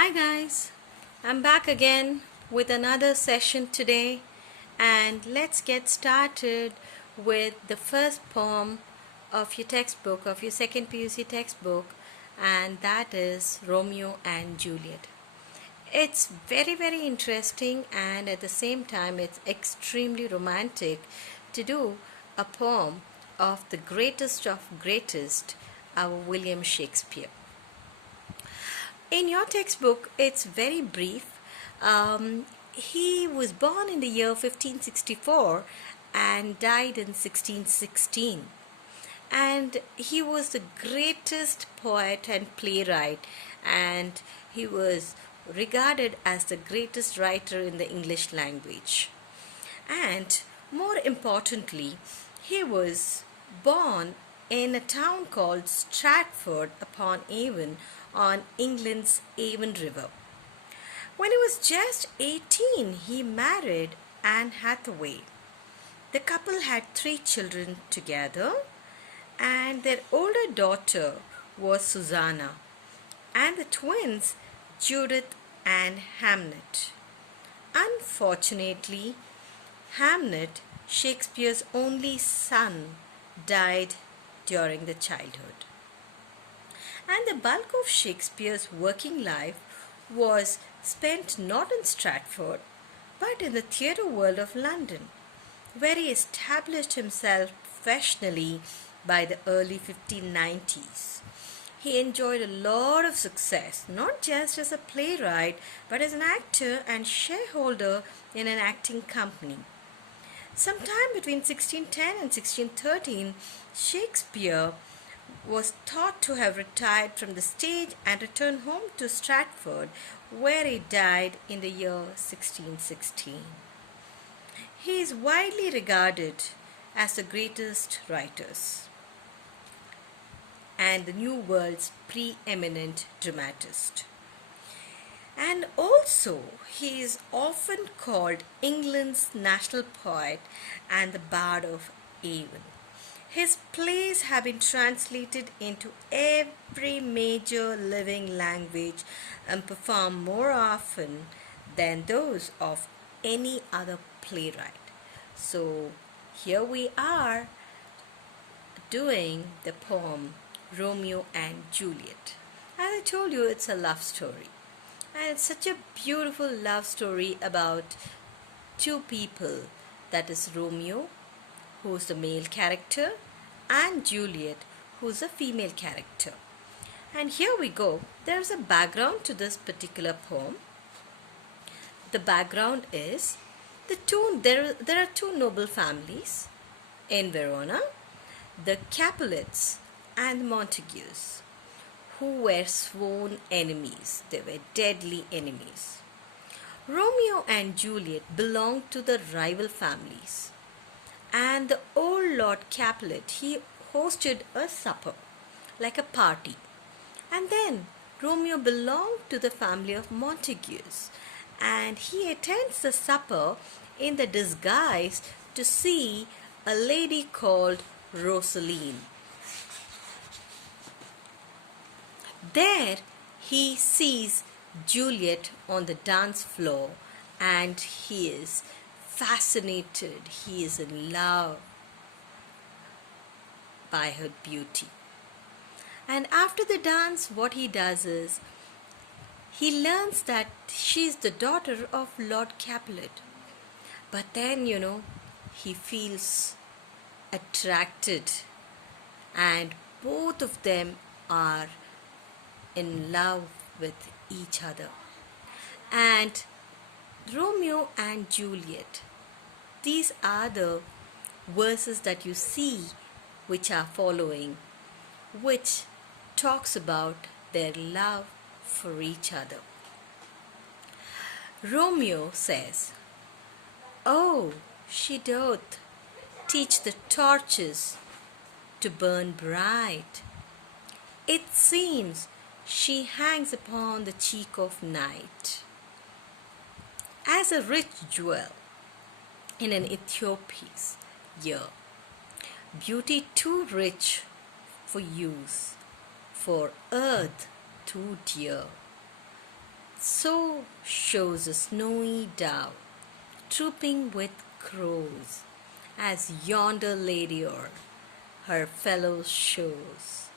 Hi guys, I'm back again with another session today, and let's get started with the first poem of your textbook, of your second PUC textbook, and that is Romeo and Juliet. It's very interesting, and at the same time, it's extremely romantic to do a poem of the greatest of greatest, our William Shakespeare. In your textbook, it's very brief. He was born in the year 1564 and died in 1616. And he was the greatest poet and playwright, and he was regarded as the greatest writer in the English language. And more importantly, he was born in a town called Stratford upon Avon on England's Avon River. When he was just 18, he married Anne Hathaway. The couple had 3 children together, and their older daughter was Susanna, and the twins Judith and Hamnet. Unfortunately, Hamnet, Shakespeare's only son, died during the childhood. And the bulk of Shakespeare's working life was spent not in Stratford, but in the theatre world of London, where he established himself professionally by the early 1590s. He enjoyed a lot of success, not just as a playwright, but as an actor and shareholder in an acting company. Sometime between 1610 and 1613, Shakespeare was thought to have retired from the stage and returned home to Stratford, where he died in the year 1616. He is widely regarded as the greatest writers and the New World's preeminent dramatist. And also, he is often called England's national poet and the Bard of Avon. His plays have been translated into every major living language and performed more often than those of any other playwright. So here we are doing the poem Romeo and Juliet. As I told you, it's a love story. And it's such a beautiful love story about 2 people, that is Romeo, who's the male character, and Juliet, who's a female character. And here we go. There's a background to this particular poem. The background is there are 2 noble families in Verona, the Capulets and the Montagues, who were sworn enemies. They were deadly enemies. Romeo and Juliet belonged to the rival families. And the old Lord Capulet, he hosted a supper, like a party. And then Romeo belonged to the family of Montagues, and he attends the supper in the disguise to see a lady called Rosaline. There he sees Juliet on the dance floor, and he is fascinated, he is in love by her beauty. And after the dance, what he does is, he learns that she's the daughter of Lord Capulet. But then, he feels attracted, and both of them are in love with each other. And Romeo and Juliet, these are the verses that you see which are following, which talks about their love for each other. Romeo says, "Oh, she doth teach the torches to burn bright. It seems she hangs upon the cheek of night as a rich jewel in an Ethiopia's ear. Beauty too rich for use, for earth too dear. So shows a snowy dove, trooping with crows, as yonder lady o'er her fellows shows.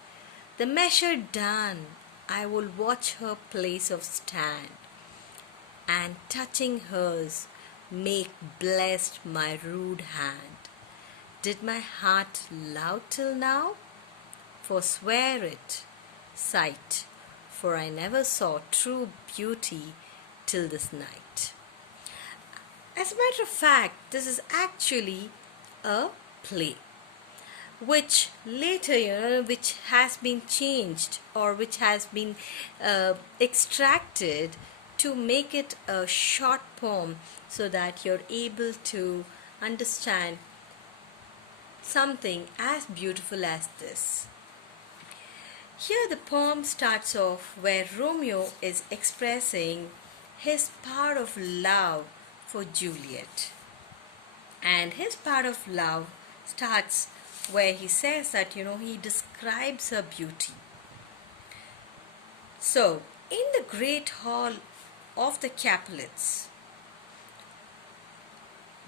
The measure done, I will watch her place of stand, and touching hers, make blessed my rude hand. Did my heart love till now? Forswear it, sight, for I never saw true beauty till this night. As a matter of fact, this is actually a play which later, which has been changed or which has been extracted to make it a short poem so that you're able to understand something as beautiful as this. Here the poem starts off where Romeo is expressing his part of love for Juliet. And his part of love starts where he says that, he describes her beauty. So, in the great hall of the Capulets,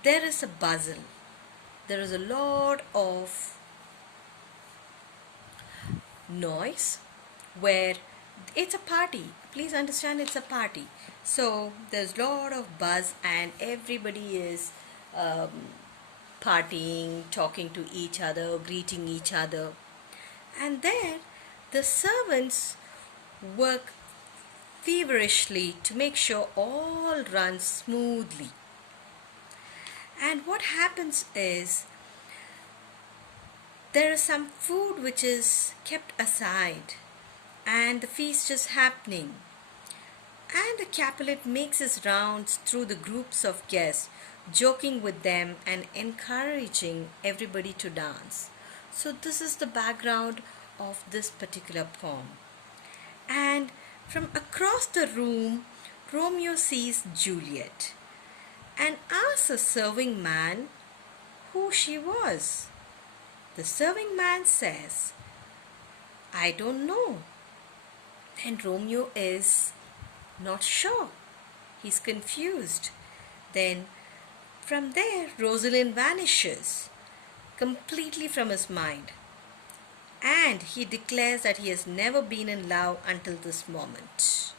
there is a bustle. There is a lot of noise where it's a party. Please understand, it's a party. So there's a lot of buzz and everybody is partying, talking to each other, greeting each other. And there the servants work feverishly to make sure all runs smoothly. And what happens is there is some food which is kept aside and the feast is happening. And the Capulet makes his rounds through the groups of guests, joking with them and encouraging everybody to dance. So this is the background of this particular poem. And from across the room, Romeo sees Juliet and asks a serving man who she was. The serving man says, I don't know. And Romeo is not sure. He's confused. Then from there, Rosalind vanishes completely from his mind. And he declares that he has never been in love until this moment.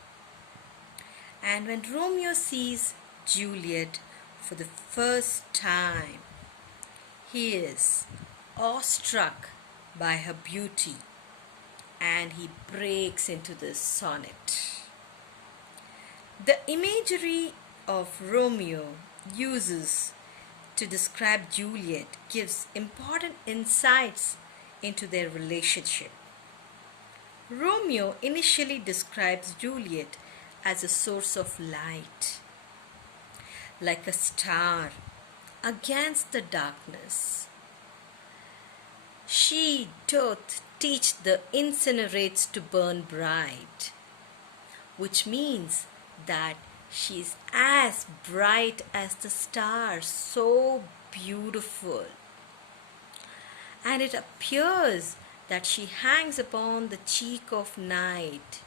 And when Romeo sees Juliet for the first time, he is awestruck by her beauty and he breaks into this sonnet. The imagery of Romeo uses to describe Juliet gives important insights into their relationship. Romeo initially describes Juliet as a source of light, like a star against the darkness. She doth teach the incinerates to burn bright, which means that she's as bright as the stars, so beautiful. And it appears that she hangs upon the cheek of night.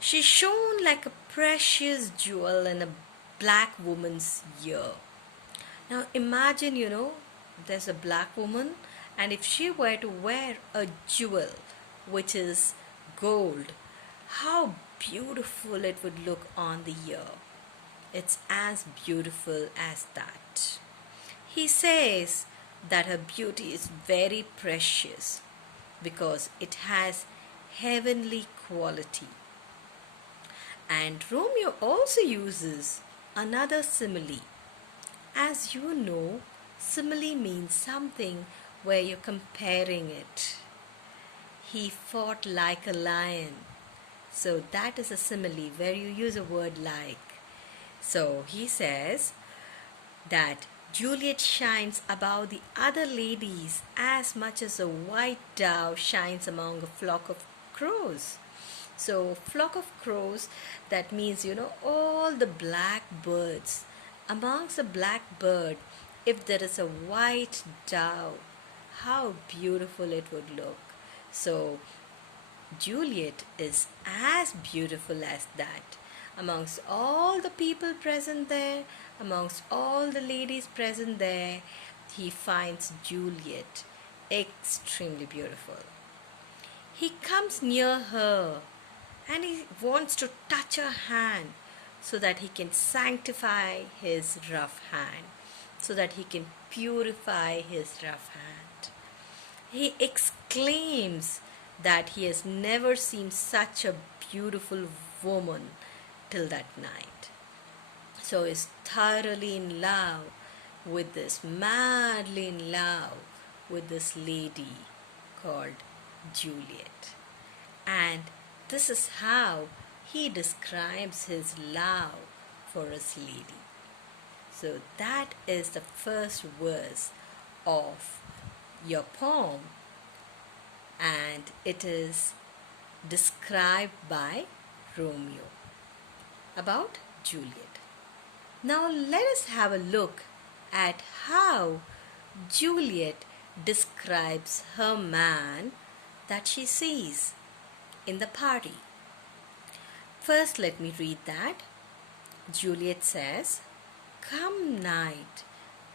She shone like a precious jewel in a black woman's ear. Now imagine, there's a black woman, and if she were to wear a jewel which is gold, how beautiful it would look on the ear. It's as beautiful as that. He says that her beauty is very precious because it has heavenly quality. And Romeo also uses another simile. As you know, simile means something where you're comparing it. He fought like a lion. So that is a simile where you use a word like. So he says that Juliet shines above the other ladies as much as a white dove shines among a flock of crows. So flock of crows, that means, all the black birds. Amongst the black bird, if there is a white dove, how beautiful it would look. So Juliet is as beautiful as that. Amongst all the people present there, amongst all the ladies present there, he finds Juliet extremely beautiful. He comes near her and he wants to touch her hand so that he can sanctify his rough hand, so that he can purify his rough hand. He exclaims that he has never seen such a beautiful woman till that night. So he's thoroughly in love with this, madly in love with this lady called Juliet. And this is how he describes his love for his lady. So that is the first verse of your poem, and it is described by Romeo about Juliet. Now let us have a look at how Juliet describes her man that she sees in the party. First, let me read that. Juliet says, "Come night,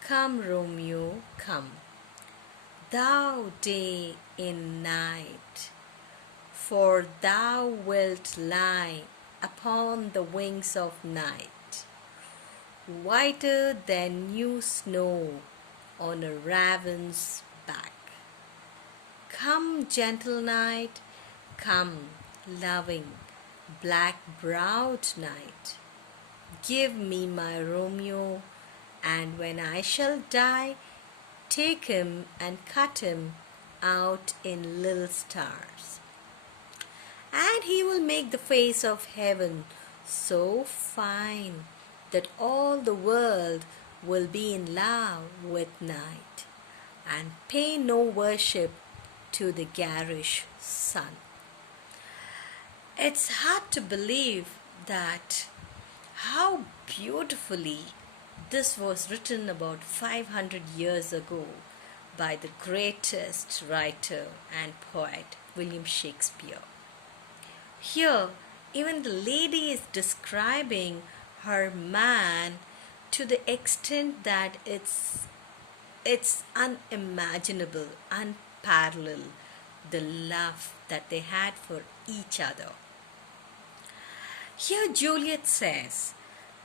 come Romeo, come, thou day in night, for thou wilt lie upon the wings of night, whiter than new snow on a raven's back. Come, gentle night, come, loving, black-browed night, give me my Romeo, and when I shall die, take him and cut him out in little stars. And he will make the face of heaven so fine that all the world will be in love with night, and pay no worship to the garish sun." It's hard to believe that how beautifully this was written about 500 years ago by the greatest writer and poet, William Shakespeare. Here, even the lady is describing her man to the extent that it's unimaginable, unparalleled, the love that they had for each other. Here Juliet says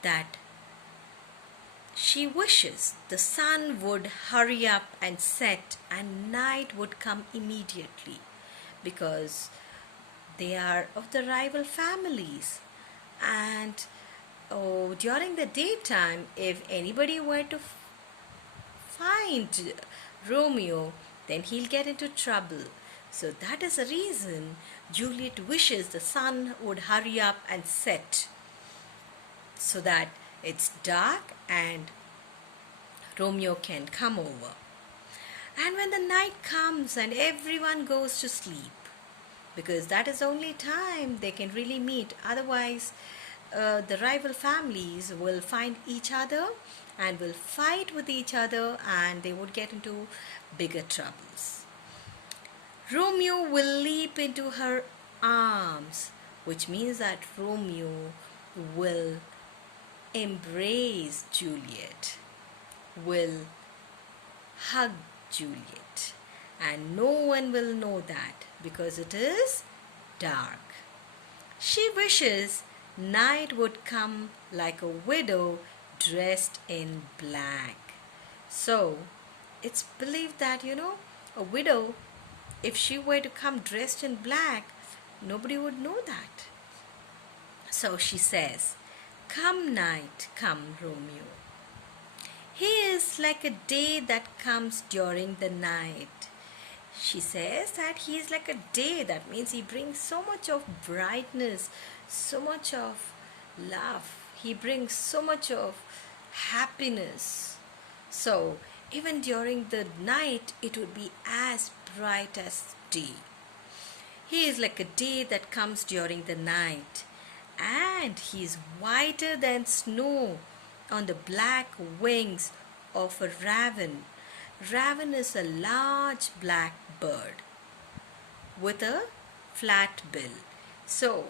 that she wishes the sun would hurry up and set and night would come immediately, because they are of the rival families, and during the daytime, if anybody were to find Romeo, then he'll get into trouble. So that is the reason Juliet wishes the sun would hurry up and set, so that it's dark and Romeo can come over. And when the night comes and everyone goes to sleep, because that is the only time they can really meet, otherwise the rival families will find each other and will fight with each other, and they would get into bigger troubles. Romeo will leap into her arms, which means that Romeo will embrace Juliet, will hug Juliet, and no one will know that because it is dark. She wishes night would come like a widow dressed in black. So it's believed that, a widow, if she were to come dressed in black, nobody would know that. So she says, "Come night, come Romeo. He is like a day that comes during the night." She says that he is like a day. That means he brings so much of brightness, so much of love. He brings so much of happiness. So even during the night, it would be as bright as day. He is like a day that comes during the night, and he is whiter than snow on the black wings of a raven. Raven is a large black bird with a flat bill. So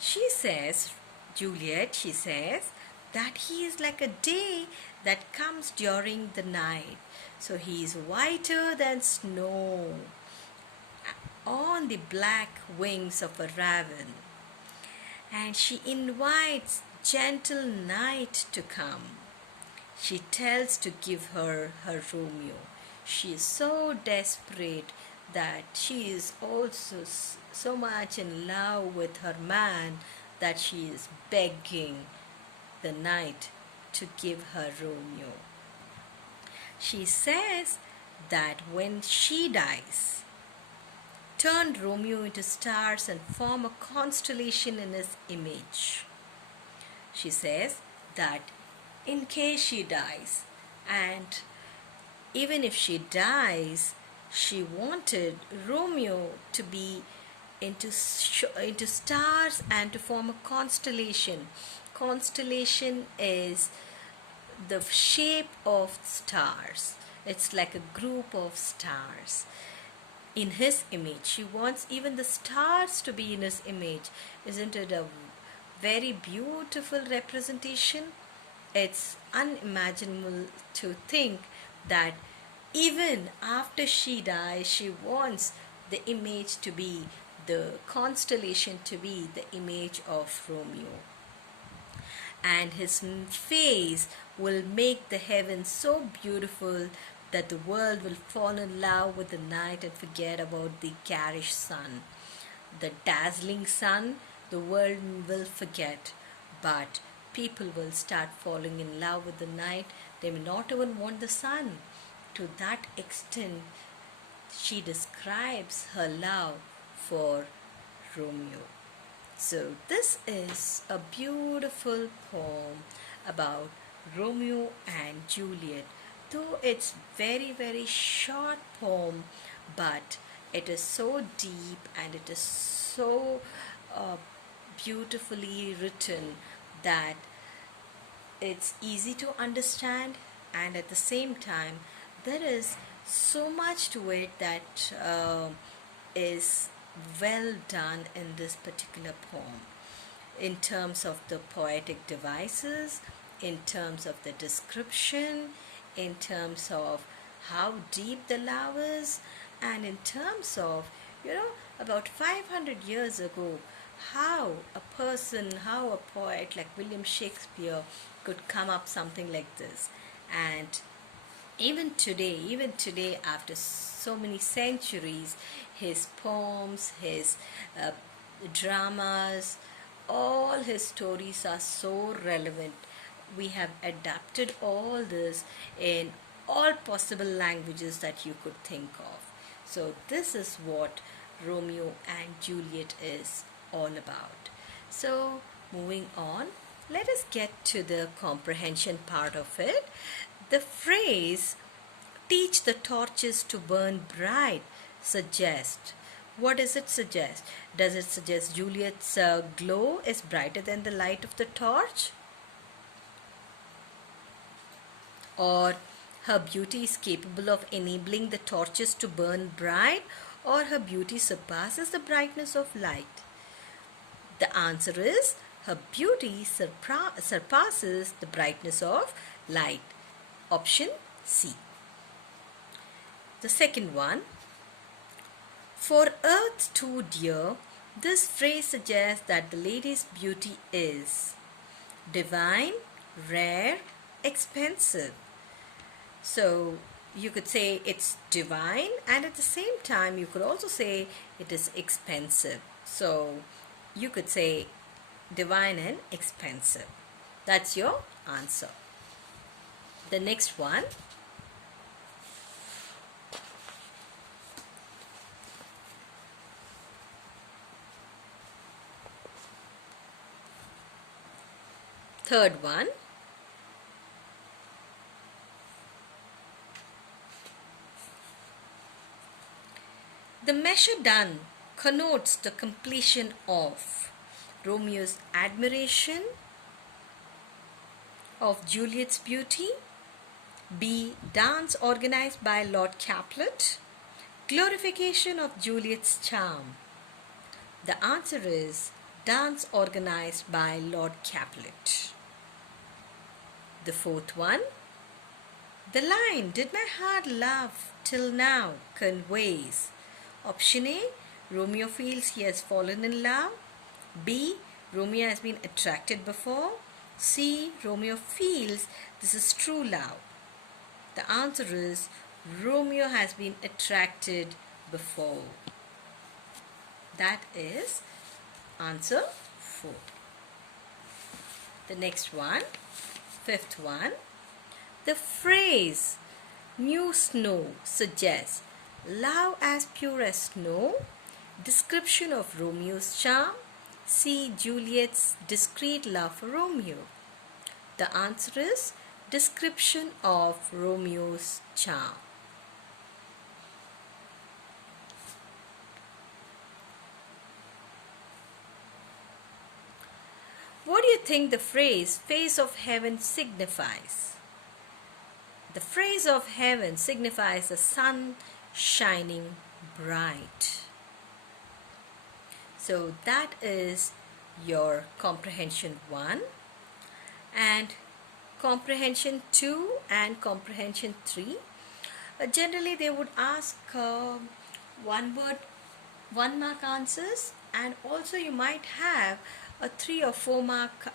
she says, Juliet, she says that he is like a day that comes during the night. So he is whiter than snow on the black wings of a raven. And she invites gentle night to come. She tells to give her her Romeo. She is so desperate that she is also so much in love with her man that she is begging the night to give her Romeo. She says that when she dies, turn Romeo into stars and form a constellation in his image. She says that in case she dies, and even if she dies, she wanted Romeo to be into stars and to form a constellation. Constellation is the shape of stars. It's like a group of stars in his image. She wants even the stars to be in his image. Isn't it a very beautiful representation? It's unimaginable to think that even after she dies, she wants the image to be, the constellation to be the image of Romeo. And his face will make the heavens so beautiful that the world will fall in love with the night and forget about the garish sun. The dazzling sun, the world will forget, but people will start falling in love with the night. They may not even want the sun. To that extent, she describes her love for Romeo. So this is a beautiful poem about Romeo and Juliet. Though it's very short poem, but it is so deep and it is so beautifully written that it's easy to understand, and at the same time there is so much to it that is well done in this particular poem, in terms of the poetic devices, in terms of the description, in terms of how deep the love is, and in terms of, about 500 years ago, how a person, how a poet like William Shakespeare could come up something like this. And even today, after so many centuries, his poems, his dramas, all his stories are so relevant. We have adapted all this in all possible languages that you could think of. So this is what Romeo and Juliet is all about. So moving on, let us get to the comprehension part of it. The phrase "teach the torches to burn bright" suggests, what does it suggest? Does it suggest Juliet's glow is brighter than the light of the torch? Or her beauty is capable of enabling the torches to burn bright? Or her beauty surpasses the brightness of light? The answer is her beauty surpasses the brightness of light. Option C. The second one, for earth too dear, this phrase suggests that the lady's beauty is divine, rare, expensive. So you could say it's divine, and at the same time you could also say it is expensive. So you could say divine and expensive. That's your answer. The next one, third one, the measure done connotes the completion of Romeo's admiration of Juliet's beauty, B. Dance organized by Lord Caplet, glorification of Juliet's charm, The answer is dance organized by Lord Capulet. The fourth one, the line, did my heart love till now, conveys. Option A, Romeo feels he has fallen in love. B, Romeo has been attracted before. C, Romeo feels this is true love. The answer is Romeo has been attracted before. That is answer 4. The next one, fifth one. The phrase new snow suggests love as pure as snow, description of Romeo's charm. C, Juliet's discreet love for Romeo. The answer is description of Romeo's charm. What do you think the phrase face of heaven signifies? The phrase of heaven signifies the sun shining bright. So that is your comprehension 1, and comprehension 2 and comprehension 3. Generally they would ask one word, 1 mark answers, and also you might have a 3 or 4 mark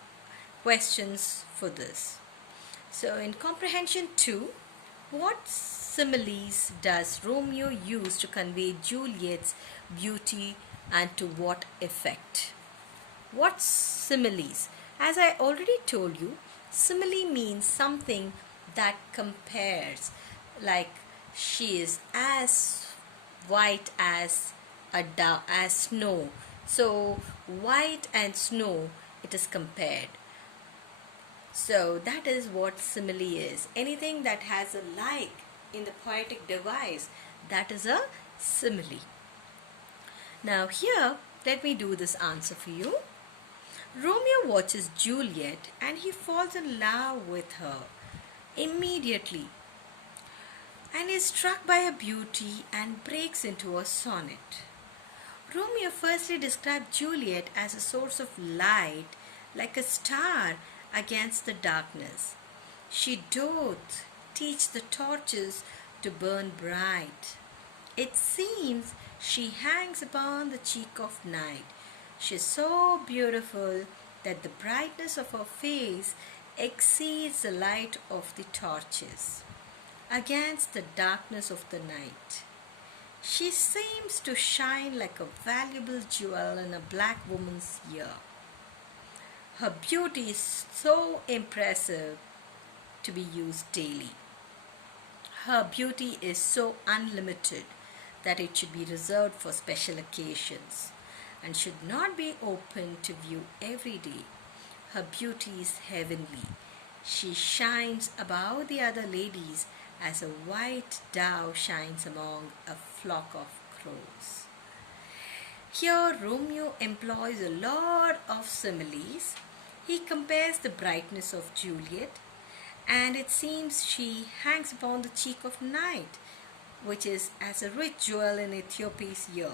questions for this. So in comprehension 2, what similes does Romeo use to convey Juliet's beauty and to what effect? What similes? As I already told you, simile means something that compares, like she is as white as as snow. So white and snow, it is compared. So that is what simile is. Anything that has a like in the poetic device, that is a simile. Now here, let me do this answer for you. Romeo watches Juliet and he falls in love with her immediately and is struck by her beauty and breaks into a sonnet. Romeo firstly described Juliet as a source of light, like a star against the darkness. She doth teach the torches to burn bright. It seems she hangs upon the cheek of night. She is so beautiful that the brightness of her face exceeds the light of the torches against the darkness of the night. She seems to shine like a valuable jewel in a black woman's ear. Her beauty is so impressive to be used daily. Her beauty is so unlimited that it should be reserved for special occasions and should not be open to view every day. Her beauty is heavenly. She shines above the other ladies as a white dove shines among a flock of crows. Here Romeo employs a lot of similes. He compares the brightness of Juliet, and it seems she hangs upon the cheek of night, which is as a rich jewel in Ethiopia's ear.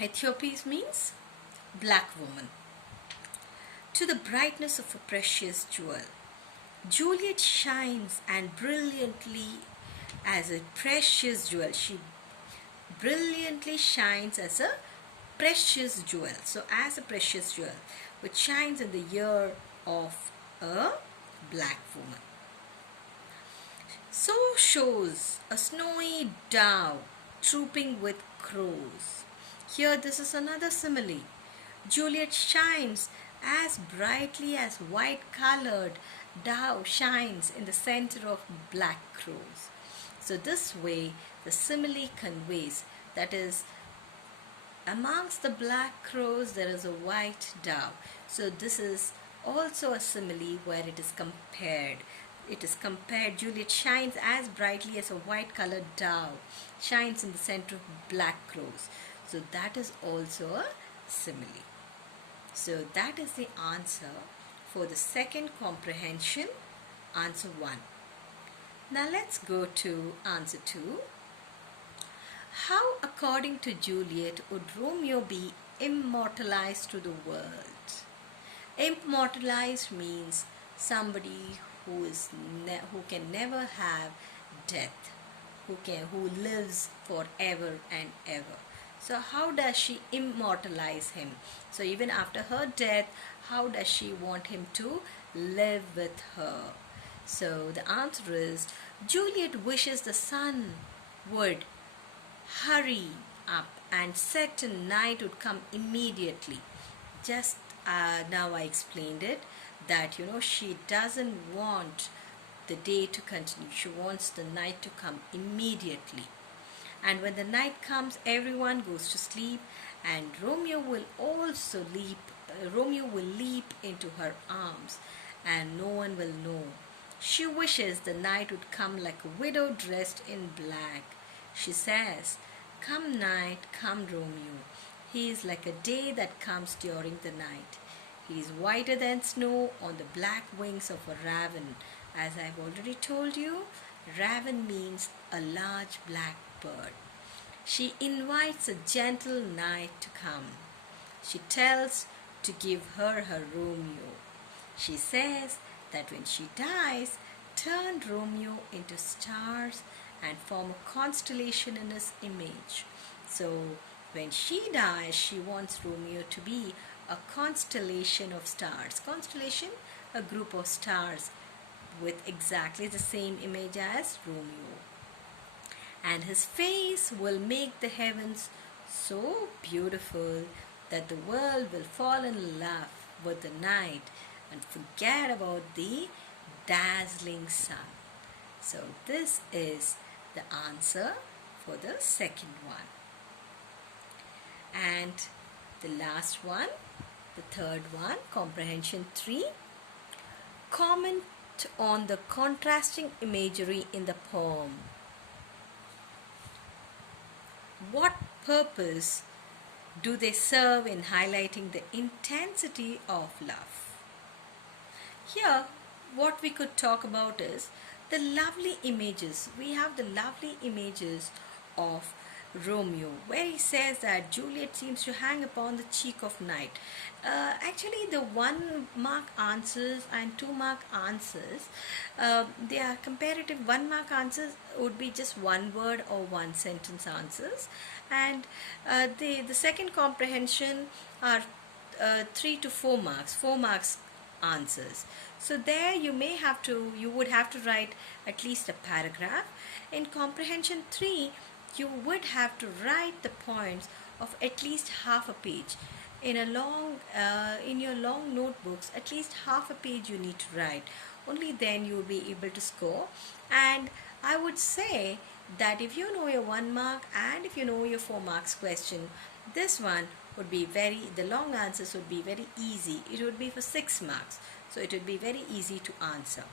Ethiopia's means black woman. To the brightness of a precious jewel, Juliet shines and brilliantly as a precious jewel. She brilliantly shines as a precious jewel. So as a precious jewel, which shines in the ear of a black woman. So shows a snowy dove trooping with crows. Here this is another simile. Juliet shines as brightly as white-colored dove shines in the center of black crows. So this way the simile conveys, that is, amongst the black crows there is a white dove. So this is also a simile where it is compared. It is compared. Juliet shines as brightly as a white-colored dove shines in the center of black crows. So that is also a simile. So that is the answer for the second comprehension, answer 1. Now let's go to answer 2. How, according to Juliet, would Romeo be immortalized to the world? Immortalized means somebody who can never have death, who lives forever and ever. So how does she immortalize him? So even after her death, how does she want him to live with her? So the answer is Juliet wishes the sun would hurry up and certain night would come immediately. Just now I explained it, that she doesn't want the day to continue. She wants the night to come immediately. And when the night comes, everyone goes to sleep, and Romeo will leap into her arms, and no one will know. She wishes the night would come like a widow dressed in black. She says, "Come night, come Romeo. He is like a day that comes during the night. He is whiter than snow on the black wings of a raven." As I've already told you, raven means a large black bird. She invites a gentle night to come. She tells to give her her Romeo. She says that when she dies, turn Romeo into stars and form a constellation in his image. So when she dies, she wants Romeo to be a constellation of stars. Constellation, a group of stars with exactly the same image as Romeo. And his face will make the heavens so beautiful that the world will fall in love with the night and forget about the dazzling sun. So this is the answer for the second one. And the last one, the third one, Comprehension 3. Comment on the contrasting imagery in the poem. What purpose do they serve in highlighting the intensity of love? Here, what we could talk about is the lovely images. We have the lovely images of Romeo, where he says that Juliet seems to hang upon the cheek of night. Actually, the 1-mark answers and 2-mark answers, they are comparative. 1-mark answers would be just one word or one sentence answers, and the second comprehension are 3 to 4 marks, 4 marks answers. So there you would have to write at least a paragraph. In Comprehension 3, you would have to write the points of at least half a page. In your long notebooks, at least half a page you need to write. Only then you will be able to score. And I would say that if you know your 1 mark and if you know your 4 marks question, this one would be the long answers would be very easy. It would be for 6 marks. So it would be very easy to answer.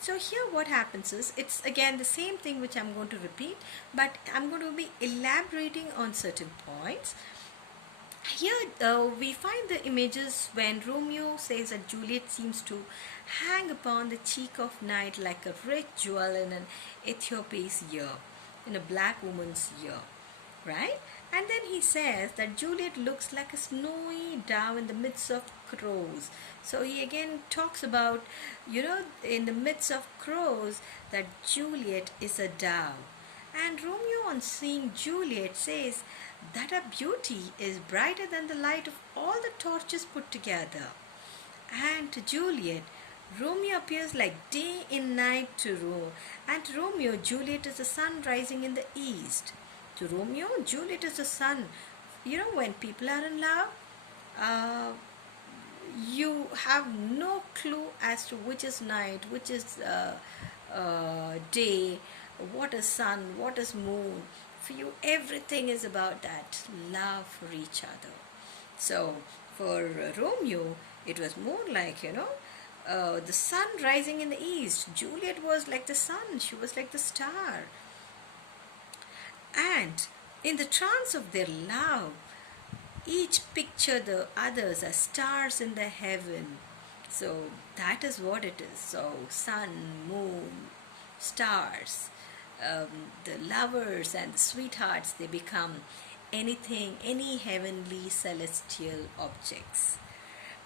So here what happens is, it's again the same thing which I'm going to repeat, but I'm going to be elaborating on certain points. Here we find the images when Romeo says that Juliet seems to hang upon the cheek of night like a rich jewel in an Ethiopia's ear, in a black woman's ear, right? And then he says that Juliet looks like a snowy dove in the midst of crows. So he again talks about, in the midst of crows, that Juliet is a dove. And Romeo, on seeing Juliet, says that her beauty is brighter than the light of all the torches put together. And to Juliet, Romeo appears like day in night to Romeo. And to Romeo, Juliet is the sun rising in the east. To Romeo, Juliet is the sun. When people are in love, you have no clue as to which is night, which is day, what is sun, what is moon. For you, everything is about that love for each other. So for Romeo, it was more like, the sun rising in the east. Juliet was like the sun. She was like the star. And in the trance of their love, each picture the others as stars in the heaven. So that is what it is. So sun, moon, stars, the lovers and the sweethearts, they become anything, any heavenly celestial objects.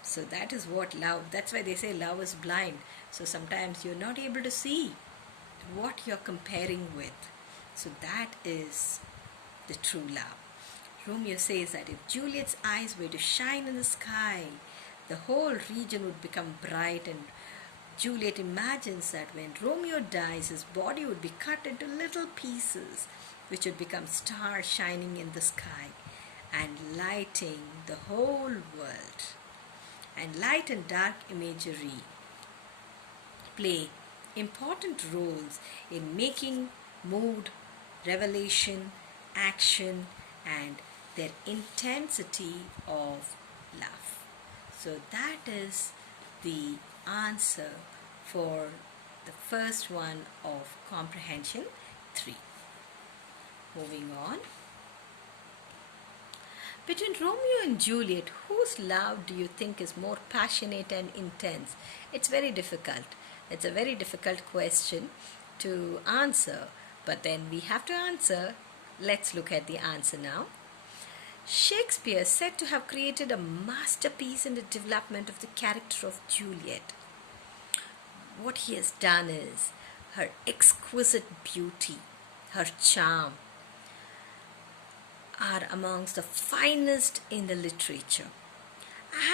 So that is what love, that's why they say love is blind. So sometimes you're not able to see what you're comparing with. So that is the true love. Romeo says that if Juliet's eyes were to shine in the sky, the whole region would become bright, and Juliet imagines that when Romeo dies, his body would be cut into little pieces, which would become stars shining in the sky and lighting the whole world. And light and dark imagery play important roles in making mood, revelation, action, and their intensity of love. So that is the answer for the first one of Comprehension 3. Moving on. Between Romeo and Juliet, whose love do you think is more passionate and intense? It's very difficult. It's a very difficult question to answer, but then we have to answer. Let's look at the answer now. Shakespeare is said to have created a masterpiece in the development of the character of Juliet. What he has done is her exquisite beauty, her charm, are amongst the finest in the literature.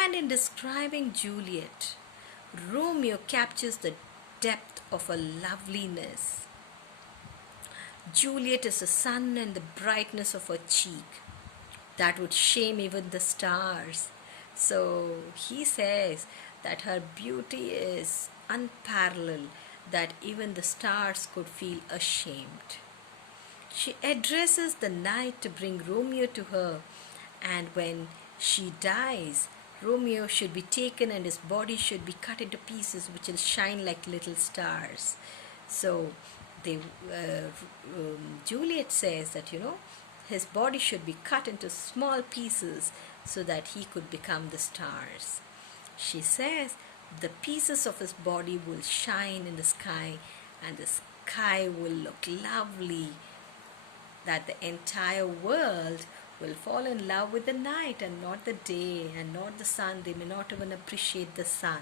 And in describing Juliet, Romeo captures the depth of her loveliness. Juliet is the sun and the brightness of her cheek that would shame even the stars. So he says that her beauty is unparalleled, that even the stars could feel ashamed. She addresses the night to bring Romeo to her, and when she dies, Romeo should be taken and his body should be cut into pieces which will shine like little stars. So Juliet says that, his body should be cut into small pieces so that he could become the stars. She says the pieces of his body will shine in the sky, and the sky will look lovely, that the entire world will fall in love with the night and not the day and not the sun. They may not even appreciate the sun,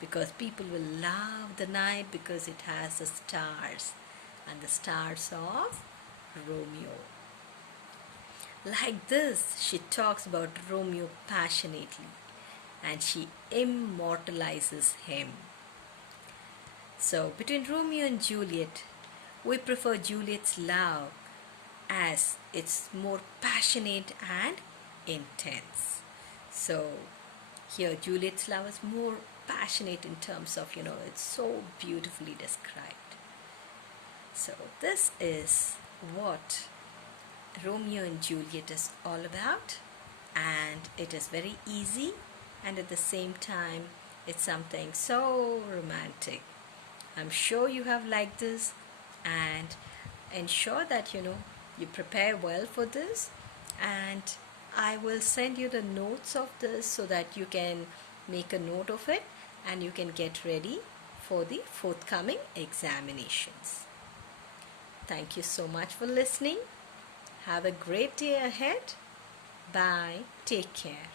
because people will love the night because it has the stars, and the stars of Romeo. Like this, she talks about Romeo passionately, and she immortalizes him. So between Romeo and Juliet, we prefer Juliet's love as it's more passionate and intense. So here Juliet's love is more passionate in terms of, it's so beautifully described. So this is what Romeo and Juliet is all about, and it is very easy, and at the same time it's something so romantic. I'm sure you have liked this, and ensure that you prepare well for this, and I will send you the notes of this so that you can make a note of it and you can get ready for the forthcoming examinations. Thank you so much for listening. Have a great day ahead. Bye. Take care.